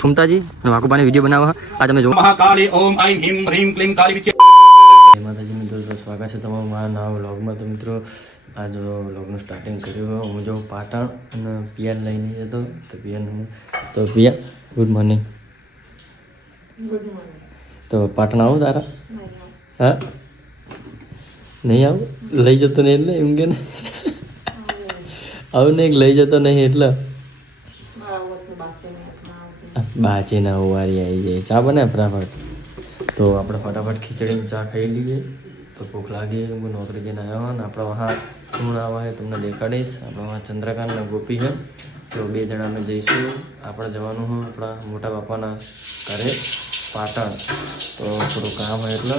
ફૂમતાજી વાકુબાની video બનાવવા આજે અમે જો મહાકાળી ઓમ આઈમ હિમ હ્રીમ ક્લીમ કાળી વિચે માતાજી મિત્રો સ્વાગત છે તમારું મારા નવા વ્લોગમાં. તો મિત્રો આજ વ્લોગનું સ્ટાર્ટિંગ કર્યું હું જો પાટણ અને પિયાર લઈને જતો તો પિયારનું તો પિયા ગુડ મોર્નિંગ. તો પાટણ આવું તારા? હા નહીં આવું લઈ જતો નહીં એટલે એમ કે ને આવું નહીં લઈ જતો નહીં એટલે બાચીના ઓવારી આવી જાય. ચા બને ફટાફટ. તો આપણે ફટાફટ ખીચડીની ચા ખાઈ લઈએ તો ભૂખ લાગી. હું નોકરી જઈને આવ્યો ને આપણા વहाँ કોણ આવા છે તમને દેખાડીશ. આપણા વहाँ ચંદ્રકાંત અને ગોપી છે. તો બે જણા અમે જઈશું. આપણે જવાનું હોય આપણા મોટા બાપાના ઘરે પાટણ. તો થોડું કામ હોય એટલે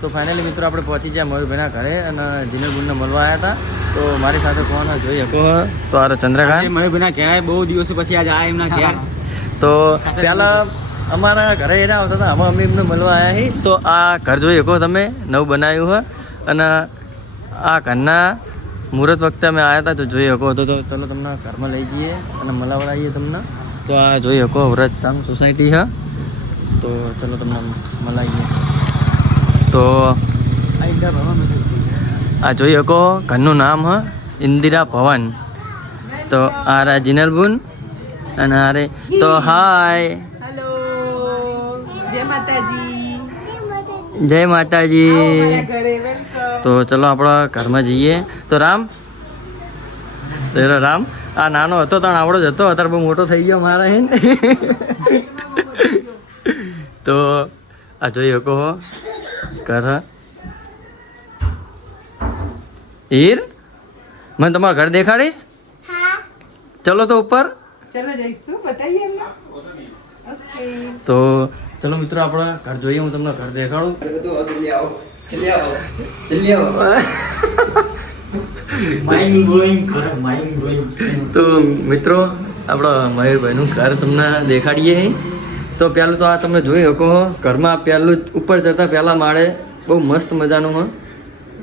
તો ફાઇનલી મિત્રો આપણે પહોંચી ગયા મયુરભાઈના ઘરે અને જીનલબુનને મળવા આવ્યા હતા. તો મારી સાથે કોણ જોઈ શકો તો આ ચંદ્રકાંત મયુરભાઈના ઘેર બહુ દિવસો પછી આજે આ એમના ઘેર. તો પહેલાં અમારા ઘરે એના આવતા હતા, અમે એમને મળવા આવ્યા છીએ. તો આ ઘર જોઈ શકો તમે નવું બનાવ્યું હોય અને આ ઘરના મુહૂર્ત વખતે અમે આવ્યા હતા તો જોઈ શકો તો ચલો તમને ઘરમાં લઈ જઈએ અને મળાવડાવીએ તમને. તો આ જોઈ શકો વ્રતધામ સોસાયટી છે. તો ચલો તમને મળાવીએ. તો આ જોઈ શકો ઘરનું નામ હ ઇન્દિરા ભવન. તો આ રા જીનલબુન અને અરે તો હાય હેલો જય માતાજી. જય માતાજી. ઘરે વેલકમ. તો ચલો આપણા ઘરમાં જઈએ. તો રામ રામ આ નાનો હતો તાણ આવડો જ હતો, અત્યારે બહુ મોટો થઈ ગયો મારા હે. તો આ જોઈ શકો હો ઘર હીર. મને તમારું ઘર દેખાડીશ? ચલો તો ઉપર ચલો જઈશું બતાવીએ એમને. ઓકે તો ચલો મિત્રો આપણે ઘર જોઈએ. હું તમને ઘર દેખાડું. તો મિત્રો આપણા મયુરભાઈનું ઘર તમને દેખાડીએ. તો પહેલું તો આ તમે જોઈ શકો ઘરમાં પહેલું ઉપર ચડતા પહેલાં માળે બહુ મસ્ત મજાનું હ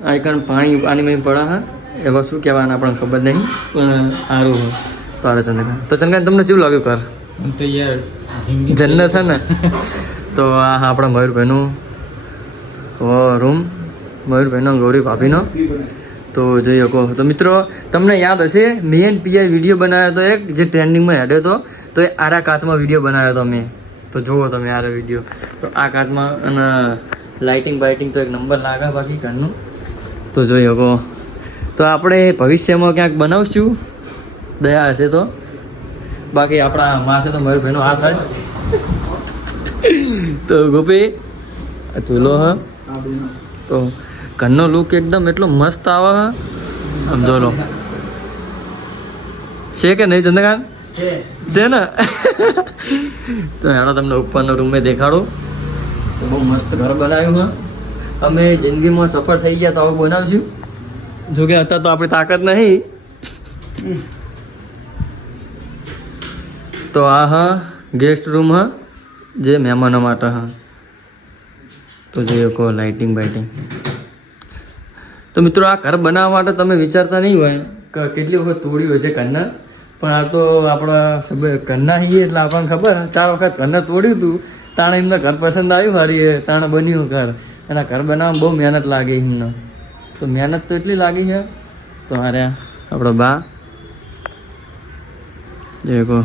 આ કારણ પાણીમાં પડે હા. એવા શું કહેવાના આપણને ખબર નહીં પણ સારું હોય. ચંદ્રકાંત તો ચંદ્રકાંત તમને કેવું લાગ્યું ઘર? તો યાર જન્નત છે ને. તો આ આપણા મયુરભાઈનું રૂમ, મયુરભાઈનો ગૌરી ભાભીનો. તો જોઈ શકો. તો મિત્રો તમને યાદ હશે મેન પીઆઈ વિડીયો બનાવ્યો હતો એક જે ટ્રેન્ડિંગમાં હેડ્યો હતો. તો એ આરા કાચમાં વિડીયો બનાવ્યો હતો મેં. તો જુઓ તમે આ વિડીયો. તો આ કાચમાં અને લાઇટિંગ બાઇટિંગ તો એક નંબર લાગે બાકી ઘરનું. તો જોઈ શકો. તો આપણે ભવિષ્યમાં ક્યાંક બનાવશું દયા હશે તો. બાકી આપણા માથે તો મયુરભાઈનો હાથ હોય. તો ગોપી ચૂલો હ. તો ઘરનો લુક એકદમ એટલો મસ્ત આવે હ. સમજો લો છે કે નહીં ચંદ્રકાંત? છે ને. તો હેડો તમને ઉપરનો રૂમે દેખાડું. તો બહુ મસ્ત ઘર બનાવ્યું હ. અમે જિંદગીમાં સફળ થઈ ગયા તો આવું બનાવશું. જોકે અત્યારે તો આપણી તાકાત નહીં. તો આ હા ગેસ્ટ રૂમ હ જે મહેમાનો માટે હા. તો જોઈએ કહો લાઇટિંગ બાઇટિંગ. તો મિત્રો આ ઘર બનાવવા માટે તમે વિચારતા નહીં હોય કે કેટલી વખત તોડ્યું હશે ઘરના. પણ આ તો આપણા ઘરના છીએ એટલે આપણને ખબર 4 વખત ઘરને તોડ્યું હતું. તાણે એમને ઘર પસંદ આવ્યું હારી તાણે બન્યું ઘર. અને ઘર બનાવવામાં બહુ મહેનત લાગી એમને. તો મહેનત તો એટલી લાગી છે. તો હારે આપણો બા જોઈએ કહો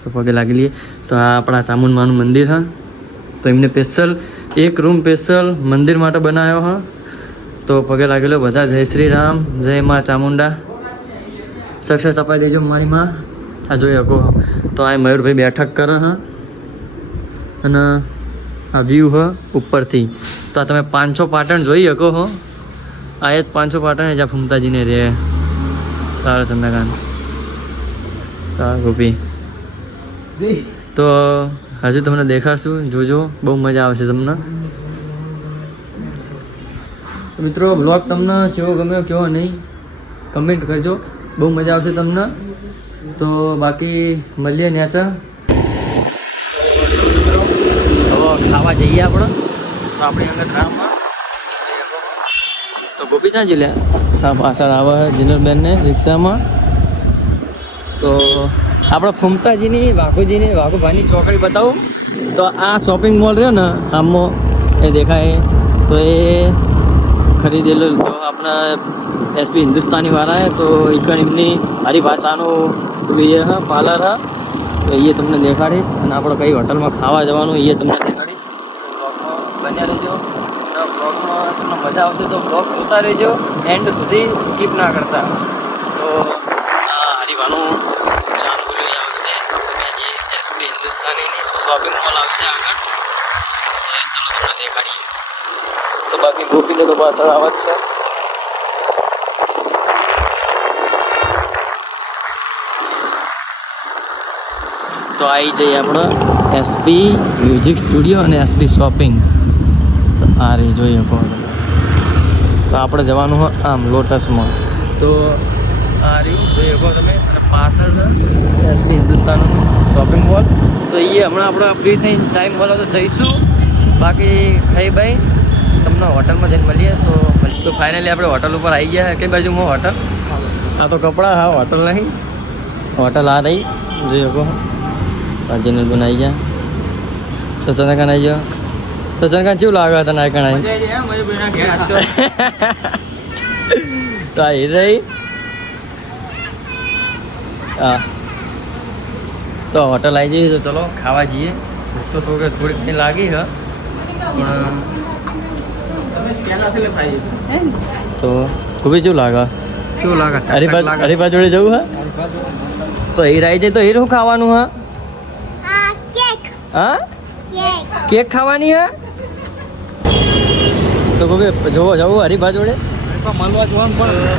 તો પગે લાગી લઈએ. તો આ આપણા ચામુંડમાનું મંદિર હા. તો એમને સ્પેશિયલ એક રૂમ સ્પેશિયલ મંદિર માટે બનાવ્યો હા. તો પગે લાગેલો બધા જય શ્રી રામ, જય મા ચામુંડા. સક્સેસ અપાઈ દેજો મારી માં. આ જોઈ શકો. તો આ મયુરભાઈ બેઠક કરે હા અને આ વ્યૂ હ ઉપરથી. તો આ તમે 500 પાટણ જોઈ શકો હો. આ જ 500 પાટણ જ્યાં ફૂમતાજીને રહે. સારું ચંદ્રકાંત સારું ગોપી. તો હજુ તમને દેખાડશું જોજો બહુ મજા આવશે તમને. મિત્રો બ્લોગ તમને કેવો ગમ્યો કેવો નહીં કમેન્ટ કરજો. બહુ મજા આવશે તમને. તો બાકી મળીએ ન્યાચા. હવે ખાવા જઈએ આપણે. તો આપણી અંદર ખાવામાં તો ગોપી ક્યાં જઈ લે? હા પાછળ આવે જીનલબેનને રિક્ષામાં. તો આપણે ફૂમતાજીની વાઘુભાઈની ચોકડી બતાવું તો આ શોપિંગ મોલ રહ્યો ને આમો એ દેખાય તો એ ખરીદેલું તો આપણા એસપી હિન્દુસ્તાની વાળા હે તો ઈકણ એમની હરિભાષાનું એ હ પાર્લર હ તો એ તમને દેખાડીશ અને આપણે કઈ હોટલમાં ખાવા જવાનું એ તમને દેખાડીશ બ્લોગમાં બન્યા રહેજો અને બ્લોગમાં તમને મજા આવશે તો બ્લોગ જોતા રહેજો એન્ડ સુધી સ્કીપ ના કરતા તો આ હરિભાનું ચાંદુલી આવશે આપણે જે એસપી હિન્દુસ્તાનીની શોપિંગ મોલ આવશે આગળ ચલો તમને દેખાડીએ તો બાકી ગોપીને તો પાછળ આવત છે તો આવી જઈએ આપણો એસપી મ્યુઝિક સ્ટુડિયો અને એસપી શોપિંગ તો આ રહી જોઈએ કોણ તો આપણે જવાનું હોય આમ લોટસમાં તો આ રહ્યું જોઈએ કહો તમે અને પાછળ એસપી હિન્દુસ્તાનનું શોપિંગ મોલ તો એ હમણાં આપણે ફ્રી થઈને ટાઈમ મળે તો જઈશું બાકી ખાઈ ભાઈ તમને હોટલમાં જઈને મળીએ તો ફાઇનલી આપણે હોટલ ઉપર આવી ગયા કઈ બાજુમાં હોટલ આ તો કપડાં હા હોટલ નહીં હોટલ આ રહી જોઈ શકો રાજેન્દ્ર બનાવી ગયા તો ચંદ્રકાંત આવી ગયો તો ચંદ્રકાંત કેવું લાગે તને આ કણાઈ તો આ હીર રહી હા તો હોટલ આવી જઈએ તો ચલો ખાવા જઈએ ભૂખ તો થોડીક નહીં લાગી હ પણ તો ખૂબ કેવું લાગે હરીફા જોડે જવું હા તો હીર આવી જાય તો હીર શું ખાવાનું હા હા કેક ખાવાની હે તો કોઈ જોવો જવું હરીભા જોડે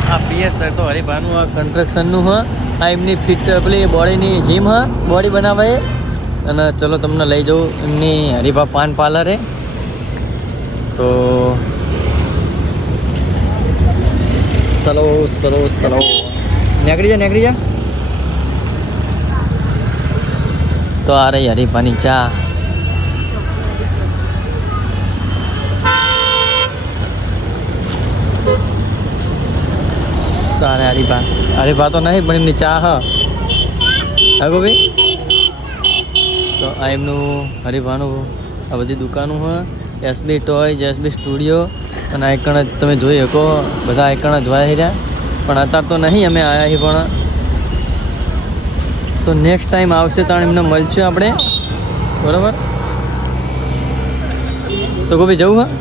આ પીએસ સર તો હરીભાનું આ કન્સ્ટ્રક્શનનું હ આ એમની ફિટ પેલી બોડીની જીમ હ બોડી બનાવે અને ચલો તમને લઈ જાઉં એમની હરીભા પાન પાર્લરે તો ચલો નીકળી જા તો આ રહી હરીફાની ચા તો આરે હરીફા તો નહીં પણ એમની ચા હા ભાઈ તો આ એમનું હરીફાનું આ બધી દુકાનો હ એસબી ટોયઝ એસબી સ્ટુડિયો અને આઈકણ તમે જોઈ શકો બધા આઈકણ જોયા રહ્યા પણ અત્યારે તો નહીં અમે આવ્યા છીએ પણ તો નેક્સ્ટ ટાઈમ આવશે તો એમને મળશે આપણે બરાબર તો કોઈ જવું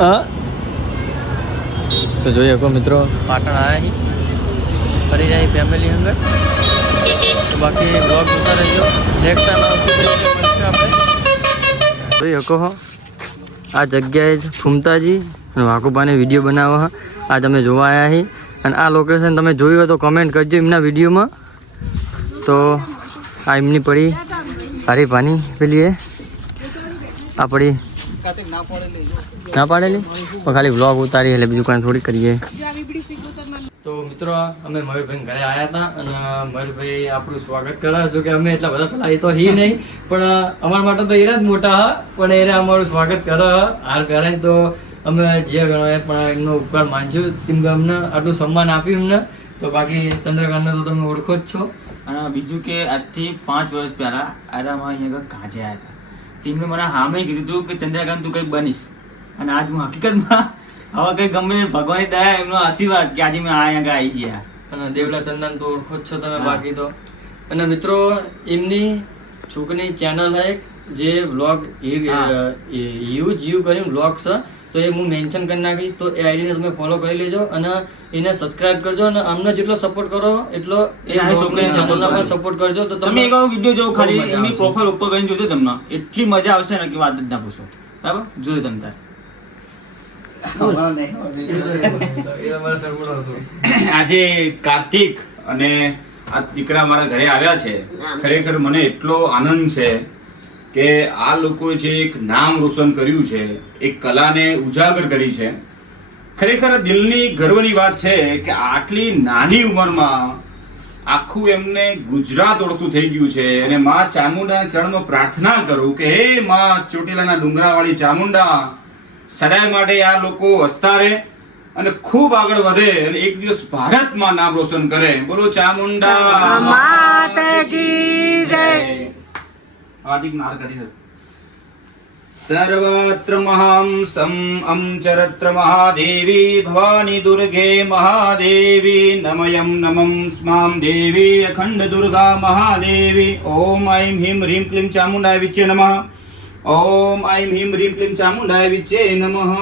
હા તો જોઈએ કહો મિત્રો પાટણ આવ્યા છીએ ફરી જાય ફેમિલી અંદર તો બાકી બ્લોગ જોતા રહેજો નેક્સ્ટ ટાઈમ આવશે તો મળશે આપણે જોઈએ કહો આ જગ્યાએ જ ફૂમતાજી અને વાઘુબાને વિડીયો બનાવો હા આ તમે જોવા આવ્યા છીએ અને આ લોકેશન તમે જોયું હોય તો કમેન્ટ કરજો એમના વિડીયોમાં તો આ એમની પડી હરીફાની પેલી એ આ પડી ના પાડેલી પણ ખાલી વ્લોગ ઉતારી એટલે બીજું કાંઈ થોડી કરીએ તો મિત્રો અમે મયુરભાઈ ઘરે આવ્યા હતા અને મયુરભાઈ આપણું સ્વાગત કરે જો કે અમે એટલા બધા પેલા એ તો હી નહીં પણ અમારા માટે તો એરા જ મોટા હા પણ એને અમારું સ્વાગત કરે હાર કરે તો અમે જે ગણાય પણ એમનો ઉપકાર માનજો તેમ અમને આટલું સન્માન આપ્યું એમને તો બાકી ચંદ્રકાંતને તો તમે ઓળખો જ છો અને બીજું કે આજથી 5 વર્ષ પહેલા આરામાં અહીંયા કાજે આવ્યા હતા તેમને મને સામે કીધું હતું કે ચંદ્રકાંત તું કંઈક બનીશ અને આજ હું હકીકતમાં હવે કંઈ ગમે ભગવાનની દયા એમનો આશીર્વાદ કે આજે મેં અહીંયા આવી ગયા અને દેવલા ચંદન તો ઓળખો જ છો તમે બાકી તો અને મિત્રો એમની છોકરીની ચેનલ હે જે વ્લોગ યુ કરીને વ્લોગ છે તો એ હું મેન્શન કરી નાખીશ તો એ આઈડીને તમે ફોલો કરી લેજો અને એને સબસ્ક્રાઇબ કરજો અને અમને જેટલો સપોર્ટ કરો એટલો એ ચેનલને પણ સપોર્ટ કરજો તો તમે એક વિડીયો જોવો ખાલી એમની પ્રોફાઇલ ઉપર કરીને જોજો તમને એટલી મજા આવશે ને કે વાત જ ના પૂછો બરાબર જોજો તમે તાર આજે કાર્તિક અને આ દીકરા મારા ઘરે આવ્યા છે ખરેખર મને એટલો આનંદ છે કે આ લોકો જે એક નામ રોશન કર્યું છે એક કલાને ઉજાગર કરી છે ખરેખર દિલની ગર્વની વાત છે કે આટલી નાની ઉંમરમાં આખું એમને ગુજરાત ઓળખતું થઈ ગયું છે અને માં ચામુંડાના ચરણમાં પ્રાર્થના કરું કે હે માં ચોટીલાના ડુંગરાવાળી ચામુંડા સદાય માટે આ લોકો હસતા રહે અને ખૂબ આગળ વધે અને એક દિવસ ભારતમાં નામ રોશન કરે. બોલો ચામુંડા માતા કી જય. હાર્દિક નાદ કરી દો. સર્વત્ર મહાંસં ચરત્ર મહાદેવી ભવાની દુર્ગે મહાદેવી નમયં નમં સ્માં દેવી અખંડ દુર્ગા મહાદેવી. ઓમ ઐં હ્રીં હ્રીં ક્લીં ચામુંડાય વિચ્ચે નમઃ. ઓમ ઐં હ્રીં હ્રીં ક્લીં ચામુંડાય વિચ્ચે નમઃ.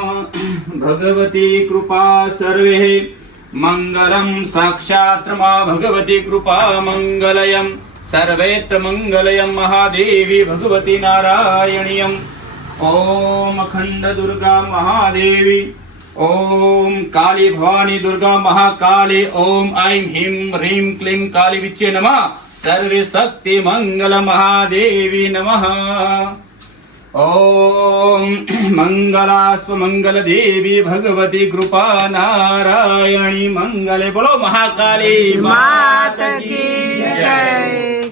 ભગવતી કૃપા સર્વે મંગલમ સાક્ષાત માં ભગવતી કૃપા મંગલયમ સર્વેત્ર મંગલયમ મહાદેવી ભગવતી નારાયણીયમ. ઓમ અખંડ દુર્ગા મહાદેવી. ઓમ કાલી ભવાની દુર્ગા મહાકાલી. ઓમ ઐં હ્રીં હ્રીં ક્લીં કાલી વિચ્ચે નમઃ. સર્વે શક્તિ મંગલ મહાદેવી નમઃ. ઓમ મંગલાસ્વ મંગલ દેવી ભગવતી કૃપા નારાયણી મંગલે. બોલો મહાકાલી માતા કી જય.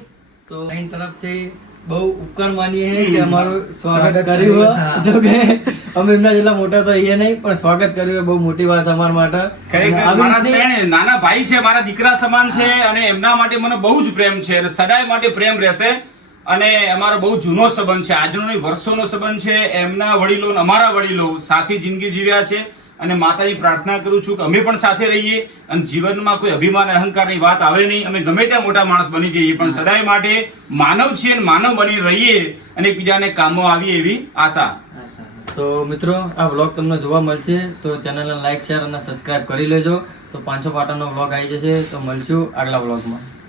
તો અહીં તરફથી બહુ ઉપકાર માનીએ છે કે અમારું સ્વાગત કર્યું. જો કે અમે એમના જેટલા મોટા તો અહીંયા નહીં, પણ સ્વાગત કર્યું એ બહુ મોટી વાત અમારા માટે. ખરેખર આવી મારા રીતે- ત્રણ નાના ભાઈ છે, મારા દીકરા સમાન છે અને એમના માટે મને બહુ જ પ્રેમ છે અને સદાય માટે પ્રેમ રહેશે. અને અમારો બહુ જૂનો સંબંધ છે, આજનો નહીં વર્ષોનો સંબંધ છે. એમના વડીલો અને અમારા વડીલો સાથે જિંદગી જીવ્યા છે અને માતાજી પ્રાર્થના કરું છું કે અમે પણ સાથે રહીએ અને જીવનમાં કોઈ અભિમાન અહંકારની વાત આવે નહીં. અમે ગમે ત્યાં મોટા માણસ બની જઈએ પણ સદાય માટે માનવ છીએ અને માનવ બની રહીએ અને એકબીજાને કામો આવીએ એવી આશા. તો મિત્રો આ વ્લોગ તમને જોવા મળશે તો ચેનલને લાઈક શેર અને સબસ્ક્રાઇબ કરી લેજો. તો 500 પાટણનો વ્લોગ આવી જશે. તો મળશું આગલા વ્લોગમાં.